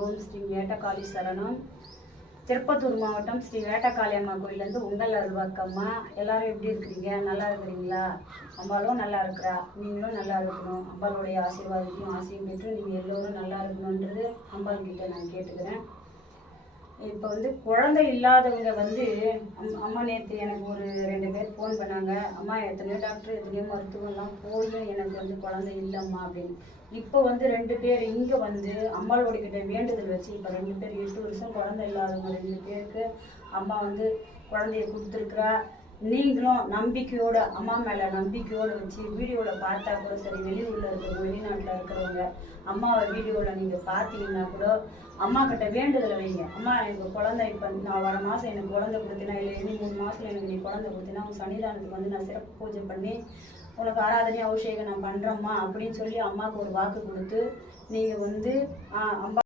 ஓம் ஸ்ரீ வேட்டக்காளி சரணம். திருப்பத்தூர் மாவட்டம் ஸ்ரீ வேட்டக்காளி அம்மா கோயிலேருந்து உங்கள் அருள்வாக்கம்மா. எல்லாரும் எப்படி இருக்கிறீங்க? நல்லா இருக்கிறீங்களா? அம்பாலும் நல்லா இருக்கிறா, நீங்களும் நல்லா இருக்கணும். அம்பாளுடைய ஆசீர்வாதத்தையும் ஆசையும் பெற்று நீங்கள் எல்லோரும் நல்லா இருக்கணுன்றது அம்பாள் கிட்ட நான் கேட்டுக்கிறேன். இப்போ குழந்தை இல்லாதவங்க அம்மா நேற்று எனக்கு ஒரு 2 பேர் ஃபோன் பண்ணாங்க. அம்மா எத்தனையோ டாக்டர் எத்தனையோ மருத்துவம்லாம் போயும் எனக்கு குழந்தை இல்லைம்மா அப்படின்னு. இப்போ 2 பேர் இங்கே அம்மாளோட கிட்ட வேண்டுதல் வச்சு இப்போ 2 பேர் 8 வருஷம் குழந்தை இல்லாதவங்க 2 பேருக்கு அம்மா குழந்தைய கொடுத்துருக்குறா. நீங்களும் நம்பிக்கையோட அம்மா மேலே நம்பிக்கையோடு வச்சு வீடியோவில் பார்த்தா கூட சரி, வெளியூரில் இருக்கிறவங்க வெளிநாட்டில் இருக்கிறவங்க அம்மாவை வீடியோவில் நீங்கள் பார்த்தீங்கன்னா கூட அம்மா கிட்ட வேண்டுதலை வைங்க. அம்மா எனக்கு குழந்தை இப்போ நான் வர மாதம் எனக்கு குழந்தை கொடுத்தீங்கன்னா, இல்லை இன்னும் 3 மாதத்தில் எனக்கு நீ குழந்தை கொடுத்தீங்கன்னா உன் சன்னிதானத்துக்கு நான் சிறப்பு பூஜை பண்ணி உனக்கு ஆராதனை அபிஷேகம் நான் பண்ணுறேம்மா அப்படின்னு சொல்லி அம்மாவுக்கு ஒரு வாக்கு கொடுத்து நீங்கள் அம்மா